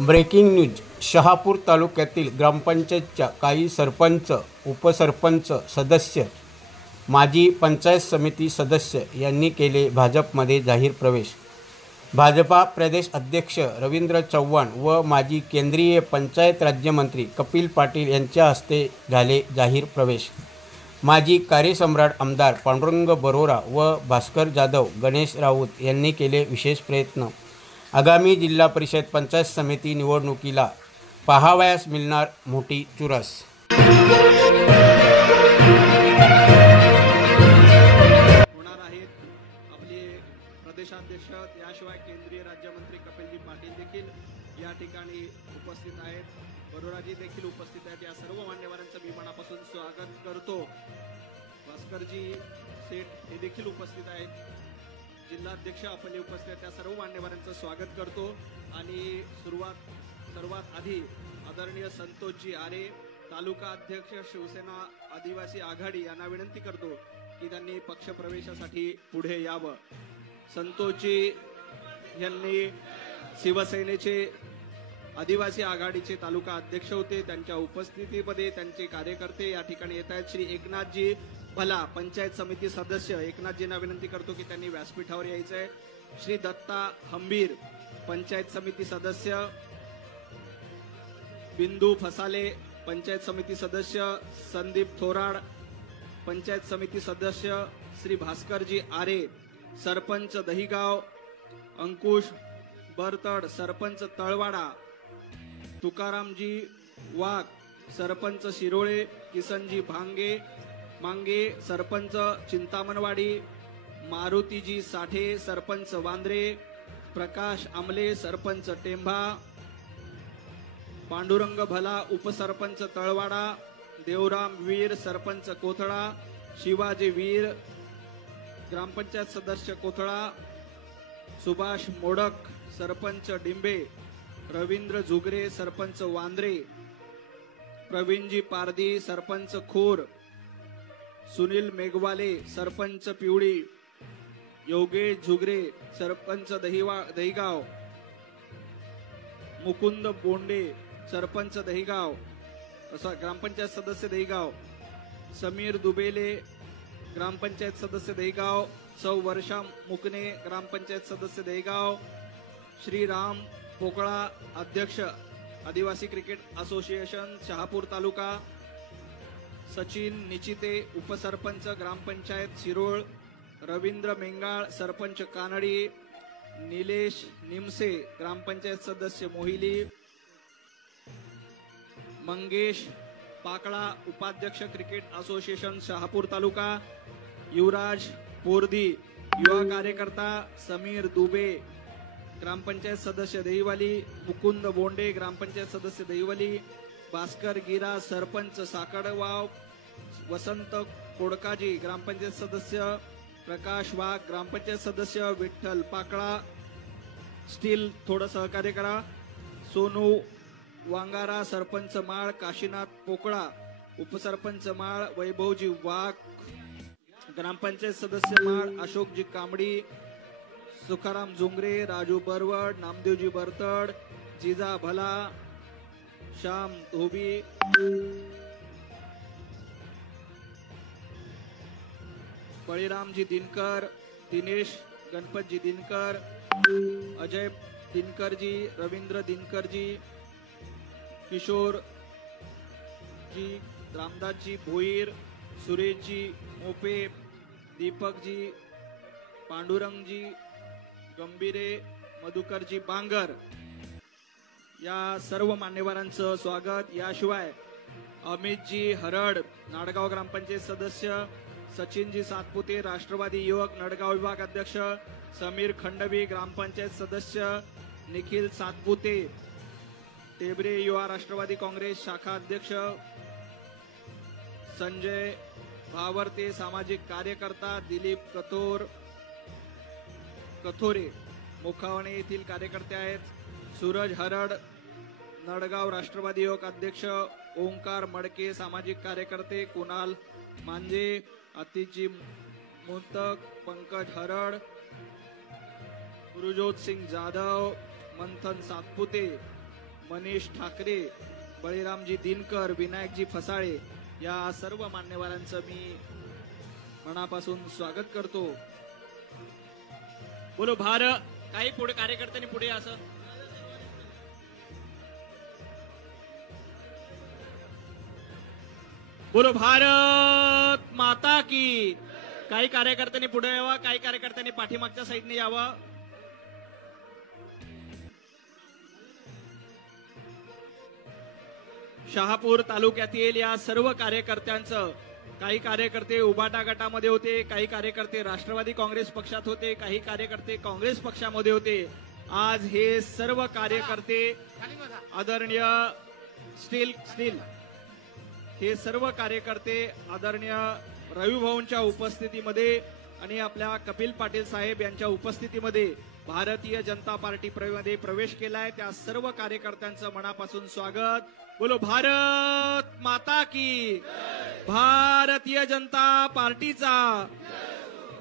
Breaking news. Shahapur तालुक्यातील ग्रामपंचायतच्या काही सरपंच, उपसरपंच सदस्य, माजी पंचायत समिती सदस्य यांनी केले भाजपमध्ये जाहीर प्रवेश. भाजपा प्रदेश अध्यक्ष रवींद्र चव्हाण व माजी केंद्रीय पंचायत राज्यमंत्री कपिल पाटील यांच्या हस्ते झाले जाहीर प्रवेश. माजी कार्यसम्राट आमदार पांडुरंग बरोरा व भास्कर जाधव, गणेश राऊत यांनी केले विशेष प्रयत्न. आगामी जिल्हा परिषद पंचायत समिती निवडणुकीला पाहावयास मिळणार मोठी चुरस. होणार आहेत आपले प्रदेशाध्यक्ष, याशिवाय केंद्रीय राज्यमंत्री कपिलजी पाटील देखील या ठिकाणी उपस्थित आहेत. बरोराजी देखील उपस्थित आहेत. या सर्व मान्यवरांचं मी मनापासून स्वागत करतो. भास्करजी सेठ हे देखील उपस्थित आहेत. जिल्हाध्यक्ष आपले उपस्थित आहेत. त्या सर्व मान्यवरांचं स्वागत करतो आणि सर्वात आधी आदरणीय संतोषजी आरे, तालुका अध्यक्ष शिवसेना आदिवासी आघाडी यांना विनंती करतो की त्यांनी पक्षप्रवेशासाठी पुढे यावं. संतोषजी यांनी शिवसेनेचे आदिवासी आघाडीचे तालुका अध्यक्ष होते. त्यांच्या उपस्थितीमध्ये त्यांचे कार्यकर्ते या ठिकाणी येत आहेत. श्री एकनाथजी भला, पंचायत समिती सदस्य, एकनाथजींना विनंती करतो की त्यांनी व्यासपीठावर यायचं आहे. श्री दत्ता हंबीर, पंचायत समिती सदस्य, बिंदू फसाले, पंचायत समिती सदस्य, संदीप थोराड, पंचायत समिती सदस्य, श्री भास्करजी आरे, सरपंच दहिगाव, अंकुश बरतड, सरपंच तळवाडा, तुकारामजी वाघ, सरपंच शिरोळे, किसनजी मांगे, सरपंच चिंतामणवाडी, मारुतीजी साठे, सरपंच वांद्रे, प्रकाश आमले, सरपंच टेंभा, पांडुरंग भला, उपसरपंच तळवाडा, देवराम वीर, सरपंच कोथळा, शिवाजी वीर, ग्रामपंचायत सदस्य कोथळा, सुभाष मोडक, सरपंच डिंबे, रवींद्र झुगरे, सरपंच वांद्रे, प्रवीणजी पारदी, सरपंच खोर, सुनील मेघवाले, सरपंच पिवळी, योगेश झुगरे, सरपंच दहिगाव, मुकुंद बोंडे, सरपंच दहिगाव, ग्रामपंचायत सदस्य दहिगाव, समीर दुबेले, ग्रामपंचायत सदस्य दहिगाव, सौ वर्षा मुकणे, ग्रामपंचायत सदस्य दहिगाव, श्रीराम पोकळा, अध्यक्ष आदिवासी क्रिकेट असोसिएशन शहापूर तालुका, सचिन निचिते, उपसरपंच ग्रामपंचायत शिरोळ, रवींद्र मेंगाळ, सरपंच कानडी, निलेश निमसे, ग्रामपंचायत सदस्य मोहिली, मंगेश पाकळा, उपाध्यक्ष क्रिकेट असोसिएशन शहापूर तालुका, युवराज पोरदी, युवा कार्यकर्ता, समीर दुबे, ग्रामपंचायत सदस्य दहिवली, मुकुंद बोंडे, ग्रामपंचायत सदस्य दहिवली, भास्कर गिरा, सरपंच साकडवाव, वसंत कोडकाजी, ग्रामपंचायत सदस्य, प्रकाश वाघ, ग्रामपंचायत सदस्य, विठ्ठल पाकळा, स्टील थोडं सहकार्य करा, सोनू वांगारा, सरपंच माळ, काशीनाथ पोकळा, उपसरपंच माळ, वैभवजी वाघ, ग्रामपंचायत सदस्य माळ, अशोकजी कांबडी, सुखाराम जुंगरे, राजू बरवड, नामदेवजी बरतड, जिजा भला, श्याम धोबी, बळीरामजी दिनकर, दिनेश गणपतजी दिनकर, अजय दिनकरजी, रवींद्र दिनकरजी, किशोरजी, रामदासजी भोईर, सुरेशजी मोपे, दीपकजी, पांडुरंगजी गंभीरे, मधुकरजी बांगर, या सर्व मान्यवरांचं स्वागत. याशिवाय अमितजी हरड, नाडगाव ग्रामपंचायत सदस्य, सचिनजी सातपुते, राष्ट्रवादी युवक नडगाव विभाग अध्यक्ष, समीर खंडवी, ग्रामपंचायत सदस्य, निखिल सातपुते, टेबरे, युवा राष्ट्रवादी काँग्रेस शाखा अध्यक्ष, संजय भावरते, सामाजिक कार्यकर्ता, दिलीप कथोरे मुखावणे येथील कार्यकर्ते आहेत, सूरज हरड, नडगाव राष्ट्रवादी युवक अध्यक्ष, ओंकार मडके, सामाजिक कार्यकर्ते, कुणाल मांजे, अतिजी मुंतक, पंकज हरड, गुरुजोत सिंग जाधव, मंथन सातपुते, मनीष ठाकरे, बळीरामजी दिनकर, विनायकजी फसाळे या सर्व मान्यवरांचं मी मनापासून स्वागत करतो. बोलो भारत. काही पुढे कार्यकर्त्यांनी पुढे असं बोलो भारत माता की. काही कार्यकर्त्यांनी पुढे यावं, काही कार्यकर्त्यांनी पाठीमागच्या साईडने यावं. शहापूर तालुक्यातील या सर्व कार्यकर्त्यांचं, काही कार्यकर्ते उबाटा गटामध्ये होते, काही कार्यकर्ते राष्ट्रवादी काँग्रेस पक्षात होते, काही कार्यकर्ते काँग्रेस पक्षामध्ये होते. आज हे सर्व कार्यकर्ते आदरणीय स्टील हे सर्व कार्यकर्ते आदरणीय रविभाऊंच्या उपस्थितीमध्ये आणि आपल्या कपिल पाटील साहेब यांच्या उपस्थितीमध्ये भारतीय जनता पार्टीमध्ये प्रवेश केलाय. त्या सर्व कार्यकर्त्यांचं मनापासून स्वागत. बोलो भारत माता की. भारतीय जनता पार्टीचा,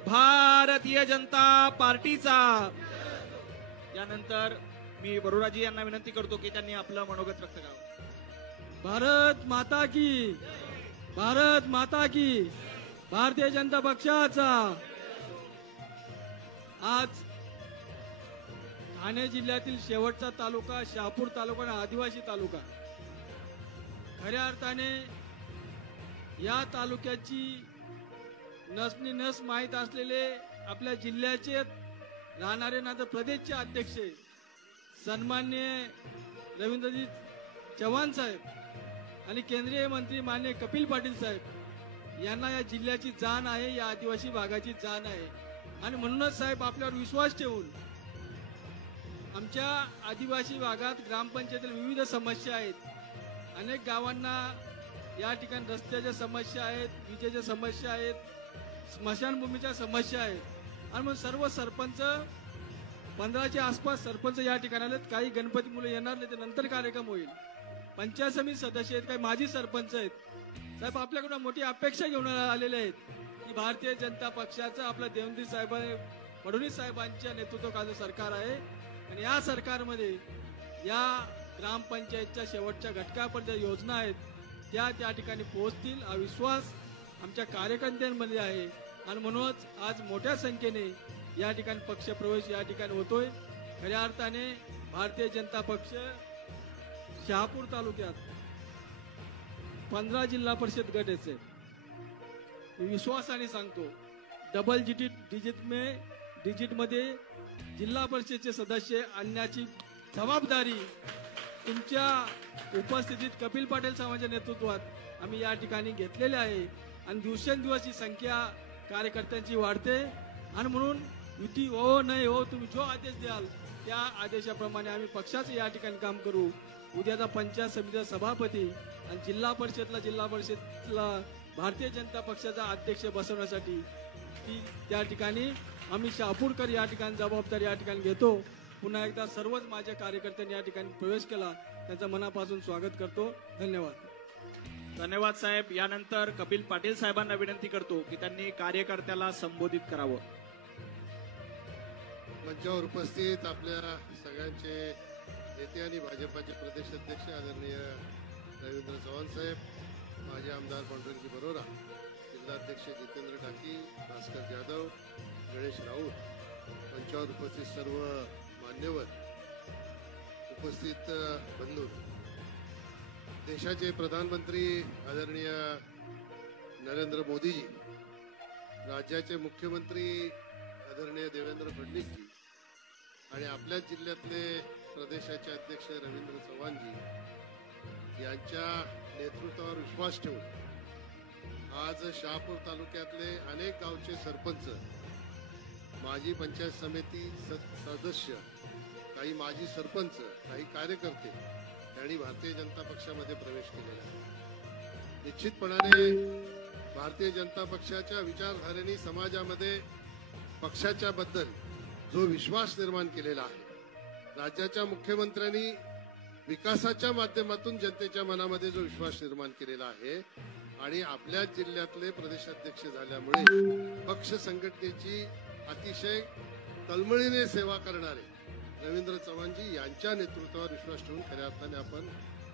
भारतीय जनता पार्टीचा. यानंतर मी बरोराजी यांना विनंती करतो की त्यांनी आपलं मनोगत व्यक्त करावं. भारत माता की, भारत माता की. भारतीय जनता पक्षाचा आज ठाणे जिल्ह्यातील शेवटचा तालुका शहापूर तालुका आणि आदिवासी तालुका. खऱ्या अर्थाने या तालुक्याची नसनी नस माहीत असलेले आपल्या जिल्ह्याचे राहणारे ना तर प्रदेशचे अध्यक्ष सन्माननीय रवींद्रजी चव्हाण साहेब आणि केंद्रीय मंत्री माननीय कपिल पाटील साहेब यांना या जिल्ह्याची जाण आहे, या आदिवासी भागाची जाण आहे. आणि म्हणूनच साहेब आपल्यावर विश्वास ठेवून आमच्या आदिवासी भागात ग्रामपंचायतीतील विविध समस्या आहेत. अनेक गावांना या ठिकाणी रस्त्याच्या समस्या आहेत, विजेच्या समस्या आहेत, स्मशानभूमीच्या समस्या आहेत. आणि मग सर्व सरपंच 15च्या आसपास सरपंच या ठिकाणी आलेत. काही गणपती मुलं येणार नाही, ते नंतर कार्यक्रम होईल. पंचायत समिती सदस्य आहेत, काही माजी सरपंच आहेत. साहेब आपल्याकडून मोठी अपेक्षा घेऊन आलेले आहेत की भारतीय जनता पक्षाचं आपल्या देवेंद्र साहेब फडणवीस साहेबांच्या नेतृत्वाखाली सरकार आहे आणि या सरकारमध्ये या ग्रामपंचायतच्या शेवटच्या घटकापर्यंत योजना आहेत त्या ठिकाणी पोहोचतील हा विश्वास आमच्या कार्यकर्त्यांमध्ये आहे. आणि म्हणूनच आज मोठ्या संख्येने या ठिकाणी पक्ष प्रवेश या ठिकाणी होतोय. खऱ्या अर्थाने भारतीय जनता पक्ष शहापूर तालुक्यात 15 जिल्हा परिषद गट आहेत. विश्वासाने सांगतो डबल डिजिट मध्ये जिल्हा परिषदेचे सदस्य आणण्याची जबाबदारी तुमच्या उपस्थितीत कपिल पाटील साहेबांच्या नेतृत्वात आम्ही या ठिकाणी घेतलेले आहे. आणि दिवसेंदिवस ही संख्या कार्यकर्त्यांची वाढते. आणि म्हणून युती हो नाही हो, तुम्ही जो आदेश द्याल त्या आदेशाप्रमाणे आम्ही पक्षाचं या ठिकाणी काम करू. उद्याचा पंचायत समितीचा सभापती आणि जिल्हा परिषदला भारतीय जनता पक्षाचा अध्यक्ष बसवण्यासाठी त्या ठिकाणी आम्ही शहापूरकर या ठिकाणी जबाबदारी या ठिकाणी घेतो. पुन्हा एकदा सर्वच माझ्या कार्यकर्त्यांनी या ठिकाणी प्रवेश केला त्यांचं मनापासून स्वागत करतो. धन्यवाद. धन्यवाद साहेब. यानंतर कपिल पाटील साहेबांना विनंती करतो की त्यांनी कार्यकर्त्याला संबोधित करावं. मंचावर उपस्थित आपल्या सगळ्यांचे नेते आणि भाजपाचे प्रदेश अध्यक्ष आदरणीय रवींद्र चव्हाण साहेब, माजी आमदार पांडुरंगजी बरोरा, जिल्हाध्यक्ष जितेंद्र टाकी, भास्कर जाधव, गणेश राऊत, मंचावर उपस्थित सर्व मान्यवर, उपस्थित बंधू, देशाचे प्रधानमंत्री आदरणीय नरेंद्र मोदीजी, राज्याचे मुख्यमंत्री आदरणीय देवेंद्र फडणवीसजी आणि आपल्याच जिल्ह्यातले प्रदेशाचे अध्यक्ष रवींद्र चव्हाणजी यांच्या नेतृत्वावर विश्वास ठेवून आज शहापूर तालुक्यातले अनेक गावचे सरपंच, माजी पंचायत समिती सदस्य, काही माजी सरपंच, काही कार्यकर्ते यांनी भारतीय जनता पक्षामध्ये प्रवेश केलेला आहे. निश्चितपणाने भारतीय जनता पक्षाच्या विचारधारेने समाजामध्ये पक्षाच्या बद्दल जो विश्वास निर्माण केलेला आहे, राज्याच्या मुख्यमंत्र्यांनी विकासाच्या माध्यमातून जनतेच्या मनामध्ये जो विश्वास निर्माण केलेला आहे आणि आपल्या जिल्ह्यातले प्रदेशाध्यक्ष झाल्यामुळे पक्ष संघटनेची अतिशय तळमळीने सेवा करणारे रवींद्र चव्हाणजी यांच्या नेतृत्वावर विश्वास ठेवून खऱ्या अर्थाने आपण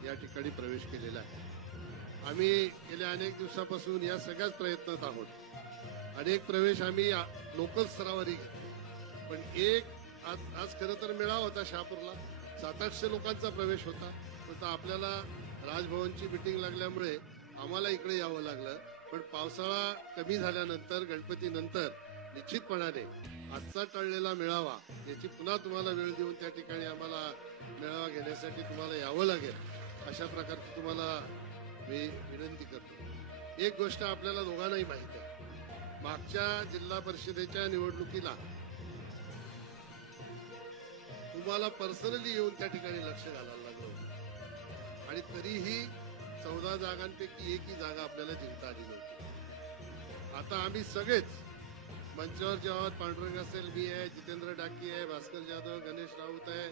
या ठिकाणी प्रवेश केलेला आहे. आम्ही गेल्या अनेक दिवसापासून या सगळ्याच प्रयत्नात आहोत. अनेक प्रवेश आम्ही लोकल स्तरावरही घेतले, पण आज खरं तर मेळावा होता शहापूरला, 700-800 लोकांचा प्रवेश होता. तर आपल्याला राजभवनची मिटिंग लागल्यामुळे आम्हाला इकडे यावं लागलं. पण पावसाळा कमी झाल्यानंतर, गणपतीनंतर निश्चितपणाने आजचा टळलेला मेळावा याची पुन्हा तुम्हाला वेळ देऊन त्या ठिकाणी आम्हाला मेळावा घेण्यासाठी तुम्हाला यावं लागेल, अशा प्रकारची तुम्हाला मी विनंती करतो. एक गोष्ट आपल्याला दोघांनाही माहिती आहे, मागच्या जिल्हा परिषदेच्या निवडणुकीला तुम्हाला पर्सनली येऊन त्या ठिकाणी लक्ष घालायला लागलं होतं आणि तरीही 14 जागांपैकी एकही जागा आपल्याला जिंकता आली नव्हती. आता आम्ही सगळेच मंचावर जेव्हा पांडुरंग असेल, मी आहे, जितेंद्र डाकी आहे, भास्कर जाधव, गणेश राऊत आहे,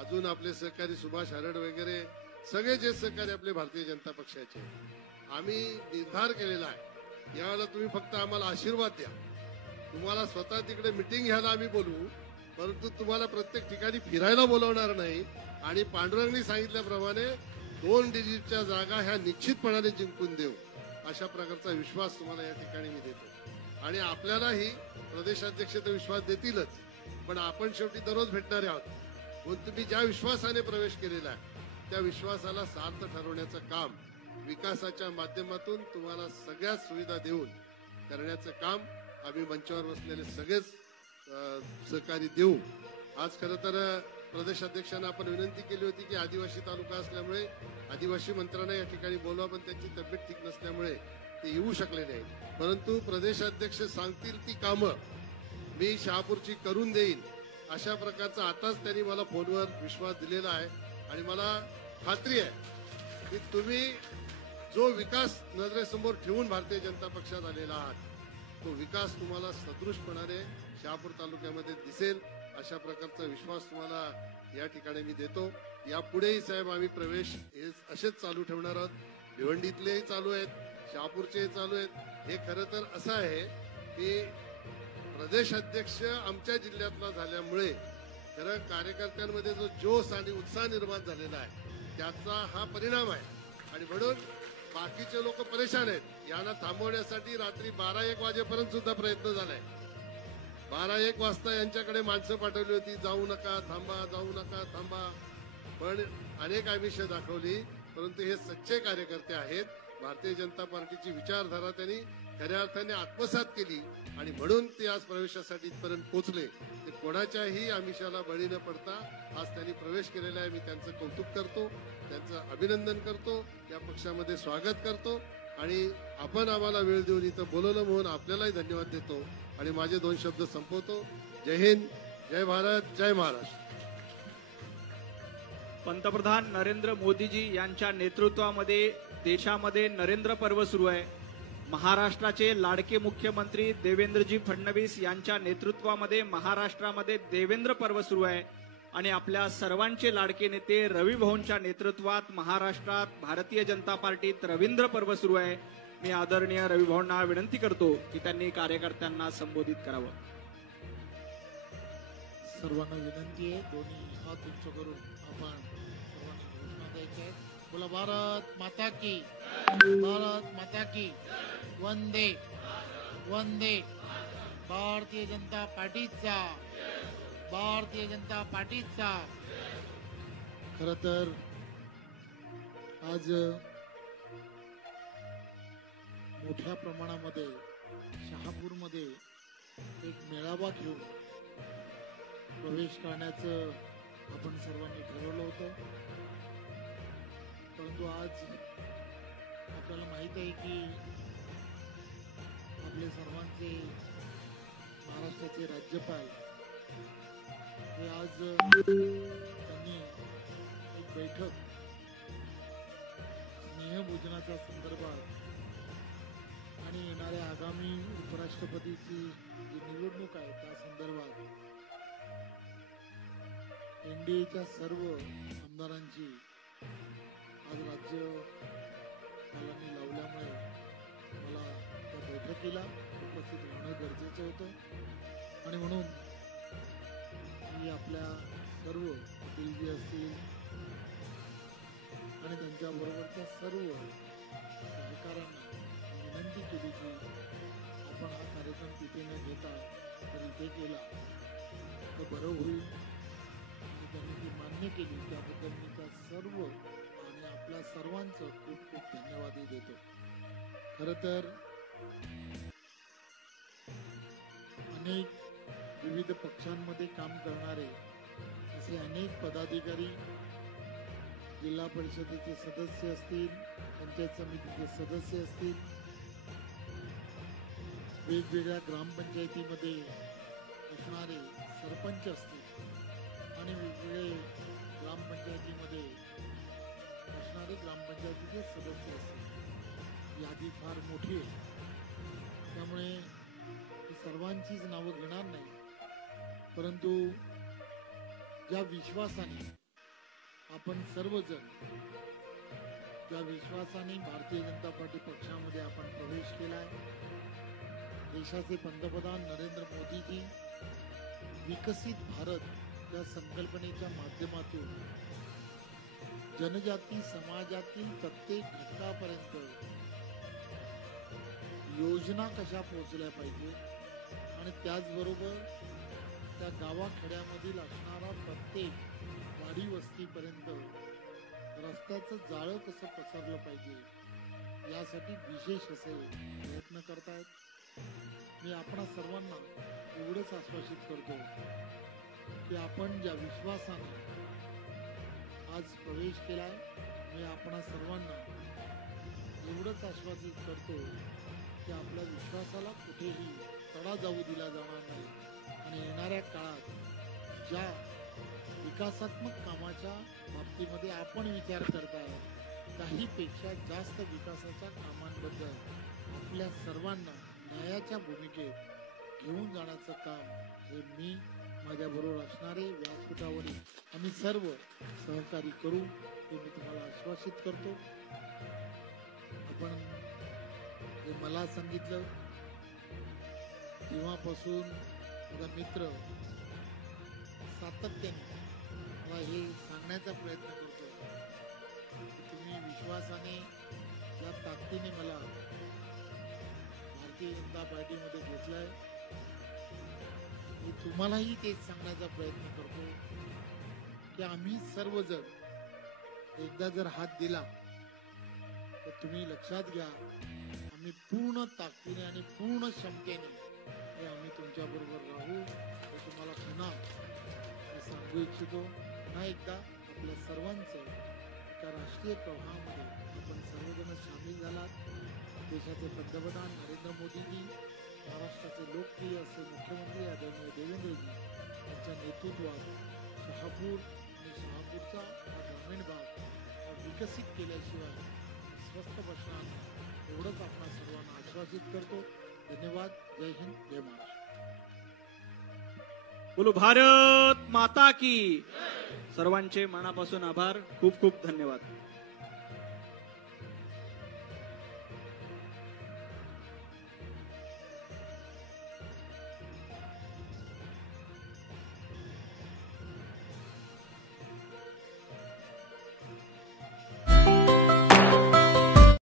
अजून आपले सहकारी सुभाष हरड वगैरे सगळे जे सहकारी आपले भारतीय जनता पक्षाचे, आम्ही निर्धार केलेला आहे यावेळेला तुम्ही फक्त आम्हाला आशीर्वाद द्या. तुम्हाला स्वतः तिकडे मिटिंग घ्यायला आम्ही बोलवू, परंतु तुम्हाला प्रत्येक ठिकाणी फिरायला बोलवणार नाही. आणि पांडुरंगनी सांगितल्याप्रमाणे 2 डिजिटच्या जागा ह्या निश्चितपणाने जिंकून देऊ, अशा प्रकारचा विश्वास तुम्हाला या ठिकाणी मी देतो. आणि आपल्यालाही प्रदेशाध्यक्ष तर विश्वास देतीलच, पण आपण शेवटी दररोज भेटणारे आहोत. म्हणून तुम्ही ज्या विश्वासाने प्रवेश केलेला आहे त्या विश्वासाला सार्थ ठरवण्याचं काम विकासाच्या माध्यमातून तुम्हाला सगळ्या सुविधा देऊन करण्याचं काम आम्ही मंचावर बसलेले सगळेच सहकारी देऊ. आज खरं तर प्रदेशाध्यक्षांना आपण विनंती केली होती की आदिवासी तालुका असल्यामुळे आदिवासी मंत्र्यांना या ठिकाणी बोलवा, पण त्यांची तब्येत ठीक नसल्यामुळे ते येऊ शकले नाही. परंतु प्रदेशाध्यक्ष सांगतील ती कामं मी शहापूरची करून देईन, अशा प्रकारचा आताच त्यांनी मला फोनवर विश्वास दिलेला आहे. आणि मला खात्री आहे की तुम्ही जो विकास नजरेसमोर ठेवून भारतीय जनता पक्षात आलेला आहात तो विकास तुम्हाला सदृशपणाने शहापूर तालुक्यामध्ये दिसेल, अशा प्रकारचा विश्वास तुम्हाला या ठिकाणी मी देतो. यापुढेही साहेब आम्ही प्रवेश हे असेच चालू ठेवणार आहोत. भिवंडीतलेही चालू आहेत, शहापूरचेही चालू आहेत. हे खरं तर असं आहे की प्रदेश अध्यक्ष आमच्या जिल्ह्यातला झाल्यामुळे खरं कार्यकर्त्यांमध्ये जो जोश आणि उत्साह निर्माण झालेला आहे त्याचा हा परिणाम आहे. आणि म्हणून बाकीचे लोक परेशान आहेत. यांना थांबवण्यासाठी रात्री 12-1 वाजेपर्यंत सुद्धा प्रयत्न झालाय. 12-1 वाजता यांच्याकडे माणसं पाठवली होती, जाऊ नका थांबा, जाऊ नका थांबा, पण अनेक आमिष दाखवली. परंतु हे सच्चे कार्यकर्ते आहेत. भारतीय जनता पार्टीची विचारधारा त्यांनी खऱ्या अर्थाने आत्मसात केली आणि म्हणून ते आज प्रवेशासाठी इथपर्यंत पोहोचले. ते कोणाच्याही आमिषाला बळी न पडता आज त्यांनी प्रवेश केलेला आहे. मी त्यांचं कौतुक करतो, त्यांचं अभिनंदन करतो, या पक्षामध्ये स्वागत करतो आणि आपण आम्हाला वेळ देऊन इथं बोलवलं म्हणून आपल्यालाही धन्यवाद देतो आणि माझे 2 शब्द संपवतो. जय हिंद, जय भारत, जय महाराष्ट्र. पंतप्रधान नरेंद्र मोदीजी यांच्या नेतृत्वामध्ये देशामध्ये नरेंद्र पर्व सुरू आहे. महाराष्ट्राचे लाडके मुख्यमंत्री देवेंद्रजी फडणवीस यांच्या नेतृत्वामध्ये महाराष्ट्रामध्ये देवेंद्र पर्व सुरू आहे आणि आपल्या सर्वांचे लाडके नेते रवी भाऊंच्या नेतृत्वात महाराष्ट्रात भारतीय जनता पार्टीत रवींद्र पर्व सुरू आहे. मी आदरणीय रवी भाऊंना विनंती करतो की त्यांनी कार्यकर्त्यांना संबोधित करावं. सर्वांना विनंती आहे, दोन्ही हात उच्च करून आपण सर्वांनी घोषणा द्यायची आहे. बोला भारत माता की, भारत माता की, वंदे वंदे. भारतीय जनता पार्टीचा, भारतीय जनता पार्टीचा. खर तर आज मोठ्या प्रमाणामध्ये शहापूरमध्ये एक मेळावा घेऊन प्रवेश करण्याचं आपण सर्वांनी ठरवलं होतं. परंतु आज आपल्याला माहित आहे की आपले सर्वांचे महाराष्ट्राचे राज्यपाल हे आज त्यांनी एक बैठक स्नेहभोजनाच्या संदर्भात आणि येणाऱ्या आगामी उपराष्ट्रपतीची जी निवडणूक आहे त्या संदर्भात एनडीएच्या सर्व आमदारांची आज राज्यपालांनी लावल्यामुळे मला त्या बैठकीला उपस्थित राहणं गरजेचं होतं आणि म्हणून मी आपल्या सर्व अतुलजी असतील आणि त्यांच्याबरोबरच्या सर्व सहकाऱ्यांना विनंती केली की आपण हा कार्यक्रम तिथे न घेता तर इथे केला तर बरं होईल आणि त्यांनी ती मान्य केली. त्याबद्दल मी त्या सर्व आणि आपल्या सर्वांचं खूप खूप धन्यवादही देतो. खरं तर अनेक विविध पक्षांमध्ये काम करणारे असे अनेक पदाधिकारी, जिल्हा परिषदेचे सदस्य असतील, पंचायत समितीचे सदस्य असतील, वेगवेगळ्या ग्रामपंचायतीमध्ये असणारे सरपंच असतील आणि वेगवेगळे ग्रामपंचायतीमध्ये असणारे ग्रामपंचायतीचे सदस्य असतील. यादी फार मोठी आहे, त्यामुळे सर्वांचीच नावं घेणार नाही. परंतु ज्या विश्वासाने आपण सर्वजण, ज्या विश्वासाने भारतीय जनता पार्टी पक्षामध्ये आपण प्रवेश केलाय, देशाचे पंतप्रधान नरेंद्र मोदीजी विकसित भारत या संकल्पनेच्या माध्यमातून जनजाती समाजातील प्रत्येक घटकापर्यंत योजना कशा पोहोचल्या पाहिजे आणि त्याचबरोबर त्या गावाखेड्यामधील असणारा प्रत्येक वाडी वस्तीपर्यंत रस्त्याचं जाळं कसं पसरलं पाहिजे यासाठी विशेष असे प्रयत्न करतायत. मी आपणा सर्वांना एवढंच आश्वासित करतो की आपण ज्या विश्वासाने आज प्रवेश केलाय, मी आपणा सर्वांना एवढंच आश्वासित करतो की आपल्या विश्वासाला कुठेही तडा जाऊ दिला जाणार नाही आणि येणाऱ्या काळात ज्या विकासात्मक कामाच्या बाबतीमध्ये आपण विचार करताय, काहीपेक्षा जास्त विकासाच्या कामांबद्दल आपल्या सर्वांना न्यायाच्या भूमिकेत घेऊन जाण्याचं काम हे मी, माझ्याबरोबर असणारे व्यासपीठावरील आम्ही सर्व सहकारी करू हे मी तुम्हाला आश्वासित करतो. आपण जे मला सांगितलं तेव्हापासून माझा मित्र सातत्याने मला हे सांगण्याचा प्रयत्न करतो की तुम्ही विश्वासाने, या ताकदीने मला भारतीय जनता पार्टीमध्ये घेतलंय. मी तुम्हालाही तेच सांगण्याचा प्रयत्न करतो की आम्ही सर्वजण एकदा जर हात दिला तर तुम्ही लक्षात घ्या, आम्ही पूर्ण ताकदीने आणि पूर्ण क्षमतेने हे आम्ही तुमच्या बरोबर राहू हे तुम्हाला पुन्हा मी सांगू इच्छितो. पुन्हा एकदा आपल्या सर्वांचं एका राष्ट्रीय प्रवाहामध्ये आपण सर्वजण सामील झालात. देशाचे पंतप्रधान नरेंद्र मोदीजी, महाराष्ट्राचे लोकप्रिय असे मुख्यमंत्री आदरणीय देवेंद्रजी यांच्या नेतृत्वात शहापूर आणि शहापूरचा हा ग्रामीण भाग हा विकसित केल्याशिवाय स्वस्थ बसणार नाही एवढंच आपण सर्वांना आश्वासित करतो. धन्यवाद. जय हिंद, जय महाराष्ट्र. बोलो भारत माता की. सर्वांचे मनापासून आभार. खूप खूप धन्यवाद.